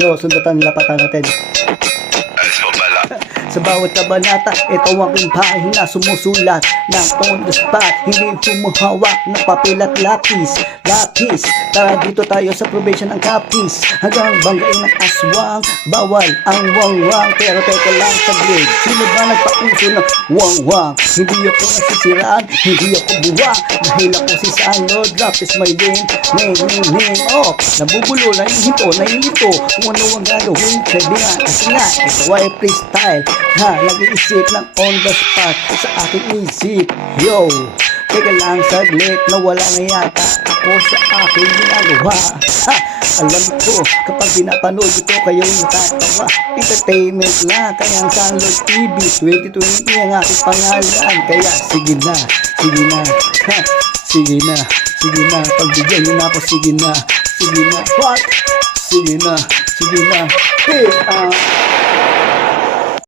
Yo, sundatan, lapatan natin. Sa bawat kabanata, ito ang aking pahina, sumusulat ng on the spot, hindi humuhawak ng papel at lapis. Tara dito tayo sa probation ng kapis, hanggang banggain ng aswang, bawal ang wangwang. Pero teka lang saglit, sino ba nagpauso ng wangwang? Hindi ako nasisiraan, hindi ako buwang, dahil ako si Sano, drop is my name. Oh, nabubulo, nahihito, kung ano ang gagawin, pwede nga, kasi nga, ito ay freestyle. Nag-iisip ng on the spot sa aking isip. Yo, teka lang saglit, nawala na yata ako sa aking ginagawa. Alam ko, kapag pinapanood ito kayo natatawa. Entertainment lang, kaya ang Sunlord TV 2020 ang aking pangalan. Kaya sige na, sige na, pagbigyan nyo na ako, sige na, what? Sige na, hey,